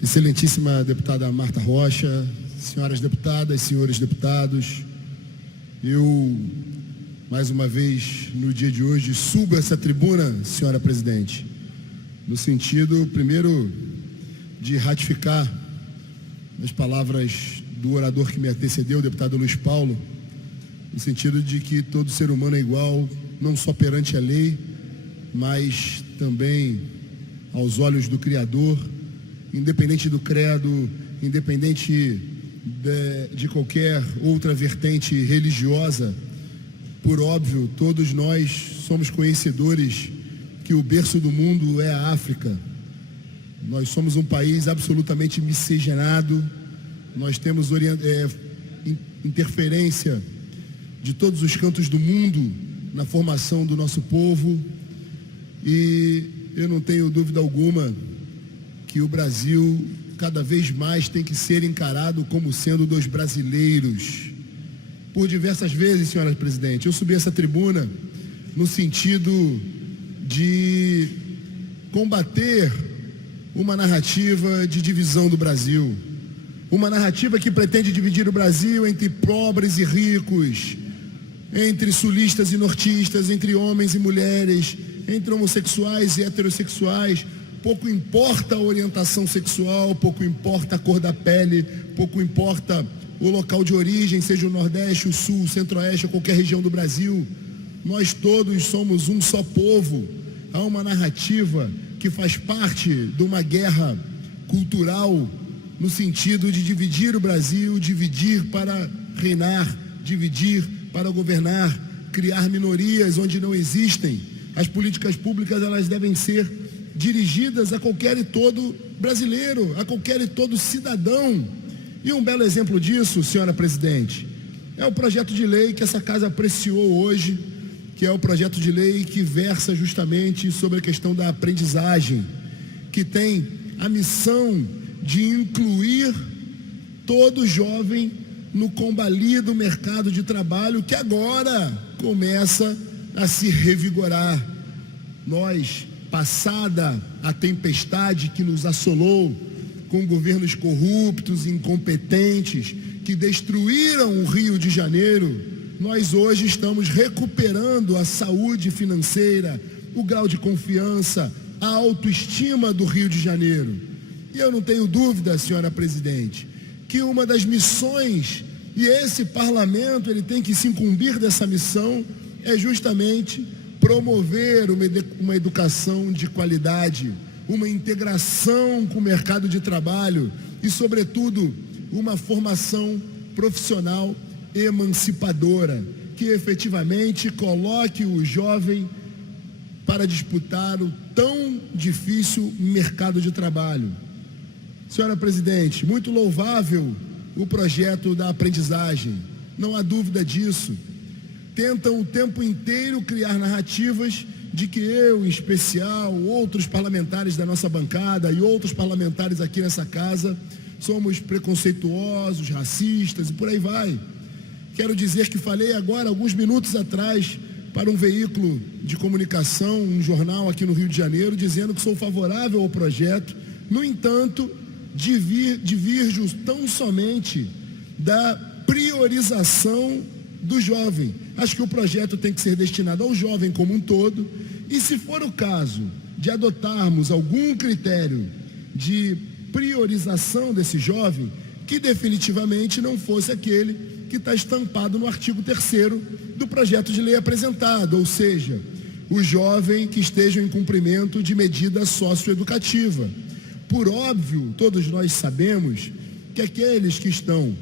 Excelentíssima deputada Marta Rocha, senhoras deputadas, senhores deputados, eu, mais uma vez, no dia de hoje, subo essa tribuna, senhora presidente, no sentido, primeiro, de ratificar as palavras do orador que me antecedeu, o deputado Luiz Paulo, no sentido de que todo ser humano é igual, não só perante a lei, mas também aos olhos do Criador, independente do credo, independente de qualquer outra vertente religiosa. Por óbvio, todos nós somos conhecedores que o berço do mundo é a África. Nós somos um país absolutamente miscigenado, nós temos interferência de todos os cantos do mundo na formação do nosso povo, e eu não tenho dúvida alguma que o Brasil cada vez mais tem que ser encarado como sendo dos brasileiros. Por diversas vezes, senhora presidente, eu subi essa tribuna no sentido de combater uma narrativa de divisão do Brasil, uma narrativa que pretende dividir o Brasil entre pobres e ricos, entre sulistas e nortistas, entre homens e mulheres, entre homossexuais e heterossexuais. Pouco importa a orientação sexual, pouco importa a cor da pele, pouco importa o local de origem, seja o Nordeste, o Sul, o Centro-Oeste ou qualquer região do Brasil. Nós todos somos um só povo. Há uma narrativa que faz parte de uma guerra cultural no sentido de dividir o Brasil, dividir para reinar, dividir para governar, criar minorias onde não existem. As políticas públicas, elas devem ser dirigidas a qualquer e todo brasileiro, a qualquer e todo cidadão. E um belo exemplo disso, senhora presidente, é o projeto de lei que essa casa apreciou hoje, que é o projeto de lei que versa justamente sobre a questão da aprendizagem, que tem a missão de incluir todo jovem no combalido mercado de trabalho que agora começa a se revigorar. Nós, passada a tempestade que nos assolou, com governos corruptos, incompetentes, que destruíram o Rio de Janeiro, nós hoje estamos recuperando a saúde financeira, o grau de confiança, a autoestima do Rio de Janeiro. E eu não tenho dúvida, senhora presidente, que uma das missões, e esse parlamento ele tem que se incumbir dessa missão, é justamente promover uma educação de qualidade, uma integração com o mercado de trabalho e, sobretudo, uma formação profissional emancipadora, que efetivamente coloque o jovem para disputar o tão difícil mercado de trabalho. Senhora presidente, muito louvável o projeto da aprendizagem, não há dúvida disso. Tentam o tempo inteiro criar narrativas de que eu, em especial, outros parlamentares da nossa bancada e outros parlamentares aqui nessa casa, somos preconceituosos, racistas e por aí vai. Quero dizer que falei agora, alguns minutos atrás, para um veículo de comunicação, um jornal aqui no Rio de Janeiro, dizendo que sou favorável ao projeto. No entanto, divirjo tão somente da priorização do jovem. Acho que o projeto tem que ser destinado ao jovem como um todo, e se for o caso de adotarmos algum critério de priorização desse jovem, que definitivamente não fosse aquele que está estampado no artigo 3º do projeto de lei apresentado, ou seja, o jovem que esteja em cumprimento de medida socioeducativa. Por óbvio, todos nós sabemos que aqueles que estão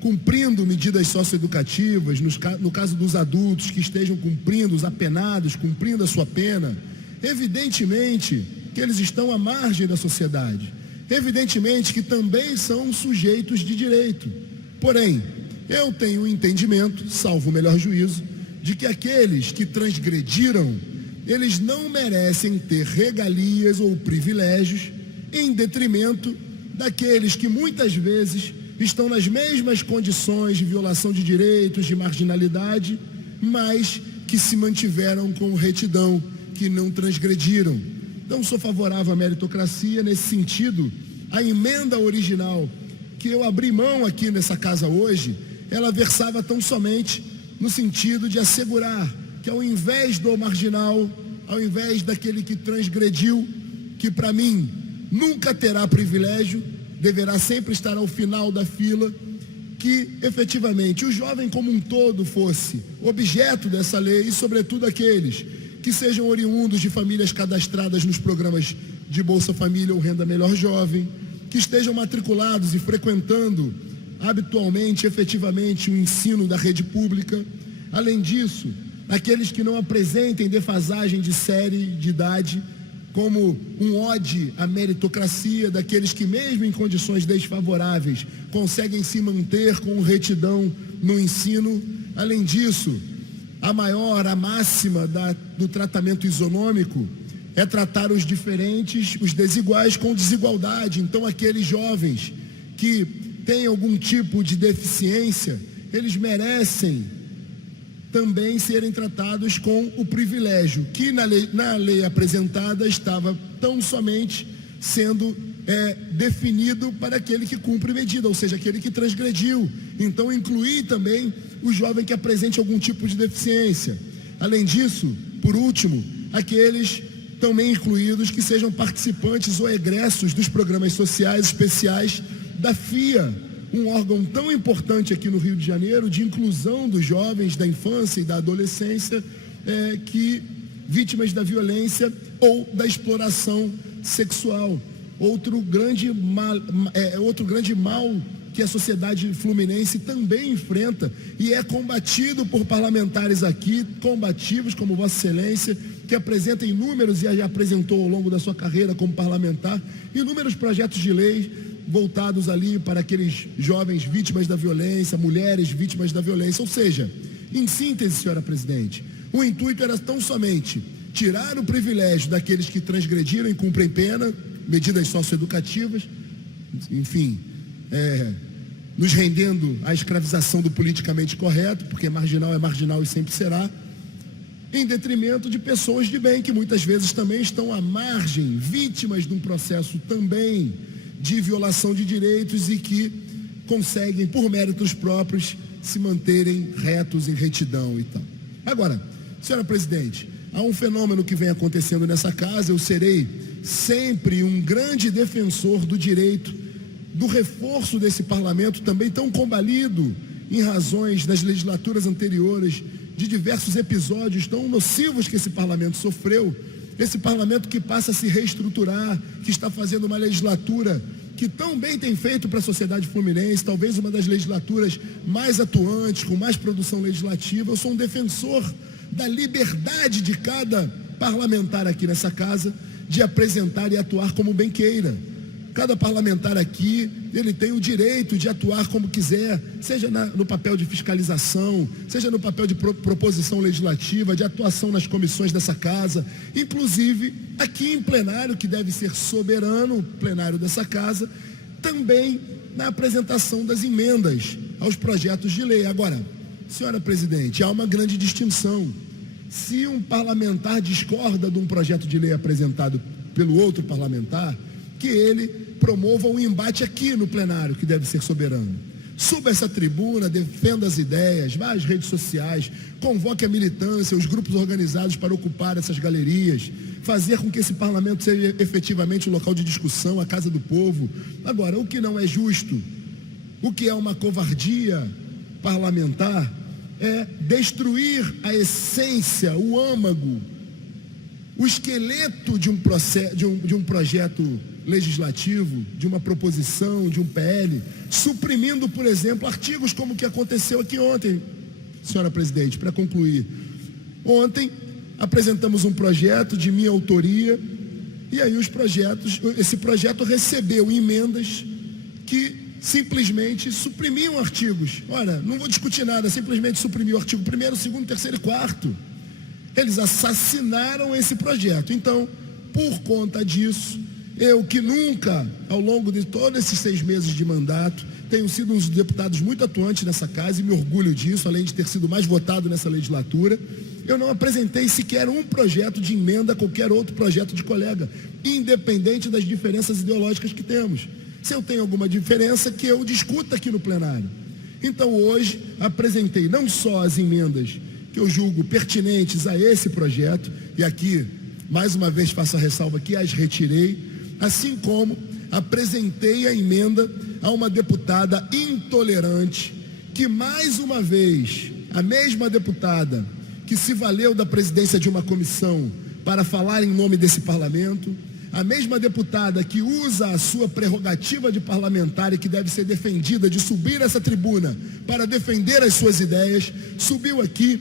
cumprindo medidas socioeducativas, no caso dos adultos que estejam cumprindo, os apenados, cumprindo a sua pena, evidentemente que eles estão à margem da sociedade, evidentemente que também são sujeitos de direito. Porém, eu tenho o entendimento, salvo o melhor juízo, de que aqueles que transgrediram, eles não merecem ter regalias ou privilégios em detrimento daqueles que muitas vezes estão nas mesmas condições de violação de direitos, de marginalidade, mas que se mantiveram com retidão, que não transgrediram. Então, sou favorável à meritocracia nesse sentido a emenda original que eu abri mão aqui nessa casa hoje, ela versava tão somente no sentido de assegurar que ao invés do marginal, ao invés daquele que transgrediu, que para mim nunca terá privilégio, deverá sempre estar ao final da fila, que efetivamente o jovem como um todo fosse objeto dessa lei e sobretudo aqueles que sejam oriundos de famílias cadastradas nos programas de Bolsa Família ou Renda Melhor Jovem, que estejam matriculados e frequentando habitualmente, efetivamente, o ensino da rede pública. Além disso, aqueles que não apresentem defasagem de série de idade, como um ode à meritocracia, daqueles que mesmo em condições desfavoráveis conseguem se manter com retidão no ensino. Além disso, a máxima do tratamento isonômico é tratar os diferentes, os desiguais com desigualdade. Então, aqueles jovens que têm algum tipo de deficiência, eles merecem também serem tratados com o privilégio, que na lei apresentada estava tão somente sendo definido para aquele que cumpre medida, ou seja, aquele que transgrediu. Então, incluir também o jovem que apresente algum tipo de deficiência. Além disso, por último, aqueles também incluídos que sejam participantes ou egressos dos programas sociais especiais da FIA, um órgão tão importante aqui no Rio de Janeiro de inclusão dos jovens da infância e da adolescência que vítimas da violência ou da exploração sexual. Outro grande mal que a sociedade fluminense também enfrenta e é combatido por parlamentares aqui, combativos como Vossa Excelência, que apresenta inúmeros, e já apresentou ao longo da sua carreira como parlamentar, inúmeros projetos de lei voltados ali para aqueles jovens vítimas da violência, mulheres vítimas da violência. Ou seja, em síntese, senhora presidente, o intuito era tão somente tirar o privilégio daqueles que transgrediram e cumprem pena, medidas socioeducativas, enfim, nos rendendo à escravização do politicamente correto, porque marginal é marginal e sempre será, em detrimento de pessoas de bem, que muitas vezes também estão à margem, vítimas de um processo também de violação de direitos e que conseguem, por méritos próprios, se manterem retos em retidão e tal. Agora, senhora presidente, há um fenômeno que vem acontecendo nessa casa. Eu serei sempre um grande defensor do direito, do reforço desse parlamento, também tão combalido em razões das legislaturas anteriores, de diversos episódios tão nocivos que esse parlamento sofreu. Esse parlamento que passa a se reestruturar, que está fazendo uma legislatura que tão bem tem feito para a sociedade fluminense, talvez uma das legislaturas mais atuantes, com mais produção legislativa. Eu sou um defensor da liberdade de cada parlamentar aqui nessa casa de apresentar e atuar como bem queira. Cada parlamentar aqui, ele tem o direito de atuar como quiser, seja no papel de fiscalização, seja no papel de proposição legislativa, de atuação nas comissões dessa casa, inclusive aqui em plenário, que deve ser soberano, o plenário dessa casa, também na apresentação das emendas aos projetos de lei. Agora, senhora presidente, há uma grande distinção. Se um parlamentar discorda de um projeto de lei apresentado pelo outro parlamentar, que ele promova um embate aqui no plenário, que deve ser soberano. Suba essa tribuna, defenda as ideias, vá às redes sociais, convoque a militância, os grupos organizados para ocupar essas galerias, fazer com que esse parlamento seja efetivamente um local de discussão, a casa do povo. Agora, o que não é justo, o que é uma covardia parlamentar, é destruir a essência, o âmago, o esqueleto de um projeto legislativo, de uma proposição, de um PL, suprimindo, por exemplo, artigos como o que aconteceu aqui ontem, senhora presidente, para concluir. Ontem apresentamos um projeto de minha autoria e aí esse projeto recebeu emendas que simplesmente suprimiam artigos. Ora, não vou discutir nada, simplesmente suprimiu o artigo 1º, 2º, 3º e 4º. Eles assassinaram esse projeto. Então, por conta disso, eu que nunca, ao longo de todos esses 6 meses de mandato, tenho sido um dos deputados muito atuantes nessa casa e me orgulho disso, além de ter sido mais votado nessa legislatura, eu não apresentei sequer um projeto de emenda a qualquer outro projeto de colega, independente das diferenças ideológicas que temos. Se eu tenho alguma diferença, que eu discuta aqui no plenário. Então hoje apresentei não só as emendas que eu julgo pertinentes a esse projeto, e aqui mais uma vez faço a ressalva que as retirei, assim como apresentei a emenda a uma deputada intolerante, que mais uma vez, a mesma deputada que se valeu da presidência de uma comissão para falar em nome desse parlamento, a mesma deputada que usa a sua prerrogativa de parlamentar e que deve ser defendida, de subir essa tribuna para defender as suas ideias, subiu aqui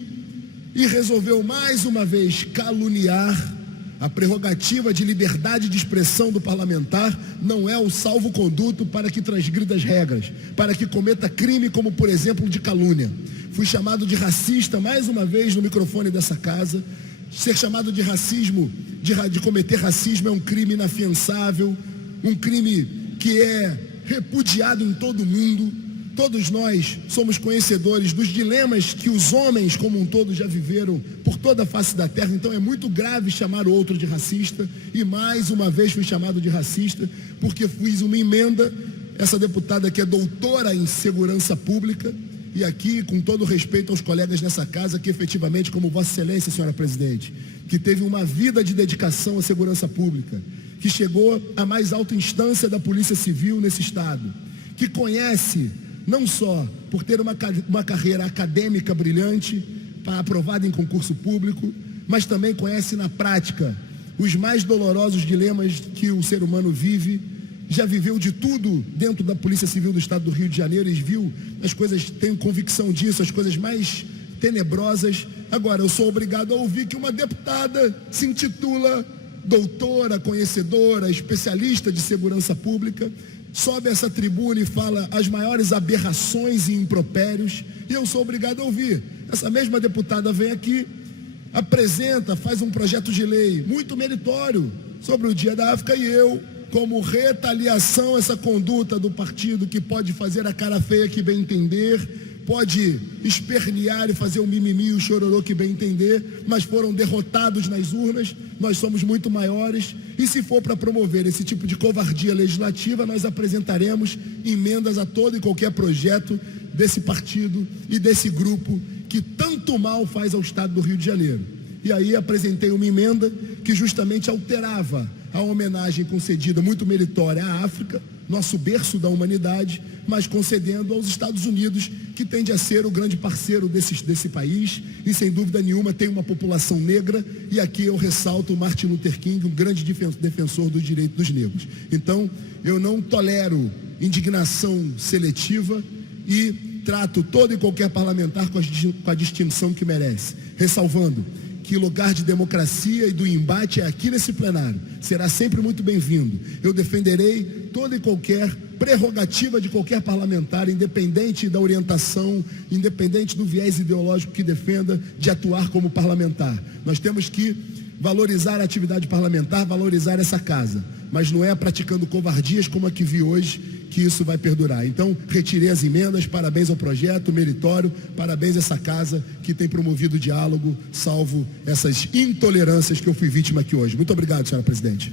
e resolveu mais uma vez caluniar a prerrogativa de liberdade de expressão do parlamentar. Não é o salvo-conduto para que transgrida as regras, para que cometa crime como, por exemplo, de calúnia. Fui chamado de racista mais uma vez no microfone dessa casa. Ser chamado de racismo, de cometer racismo é um crime inafiançável, um crime que é repudiado em todo o mundo. Todos nós somos conhecedores dos dilemas que os homens como um todo já viveram por toda a face da terra. Então é muito grave chamar o outro de racista, e mais uma vez fui chamado de racista porque fiz uma emenda. Essa deputada que é doutora em segurança pública, e aqui com todo respeito aos colegas nessa casa que efetivamente, como Vossa Excelência, senhora presidente, que teve uma vida de dedicação à segurança pública, que chegou à mais alta instância da Polícia Civil nesse estado, que conhece, não só por ter uma carreira acadêmica brilhante, aprovada em concurso público, mas também conhece na prática os mais dolorosos dilemas que o ser humano vive. Já viveu de tudo dentro da Polícia Civil do Estado do Rio de Janeiro e viu as coisas, tenho convicção disso, as coisas mais tenebrosas. Agora, eu sou obrigado a ouvir que uma deputada se intitula doutora, conhecedora, especialista de segurança pública, sobe essa tribuna e fala as maiores aberrações e impropérios, e eu sou obrigado a ouvir. Essa mesma deputada vem aqui, apresenta, faz um projeto de lei muito meritório sobre o Dia da África, e eu, como retaliação a essa conduta do partido que pode fazer a cara feia que bem entender, pode espernear e fazer o mimimi e o chororô que bem entender, mas foram derrotados nas urnas. Nós somos muito maiores, e se for para promover esse tipo de covardia legislativa, nós apresentaremos emendas a todo e qualquer projeto desse partido e desse grupo que tanto mal faz ao Estado do Rio de Janeiro. E aí apresentei uma emenda que justamente alterava a homenagem concedida, muito meritória, à África, nosso berço da humanidade, mas concedendo aos Estados Unidos, que tende a ser o grande parceiro desse país, e sem dúvida nenhuma tem uma população negra, e aqui eu ressalto o Martin Luther King, um grande defensor do direito dos negros. Então, eu não tolero indignação seletiva e trato todo e qualquer parlamentar com a distinção que merece, ressalvando que lugar de democracia e do embate é aqui nesse plenário. Será sempre muito bem-vindo. Eu defenderei toda e qualquer prerrogativa de qualquer parlamentar, independente da orientação, independente do viés ideológico que defenda, de atuar como parlamentar. Nós temos que valorizar a atividade parlamentar, valorizar essa casa, mas não é praticando covardias como a que vi hoje que isso vai perdurar. Então, retirei as emendas, parabéns ao projeto, meritório, parabéns a essa casa que tem promovido o diálogo, salvo essas intolerâncias que eu fui vítima aqui hoje. Muito obrigado, senhora presidente.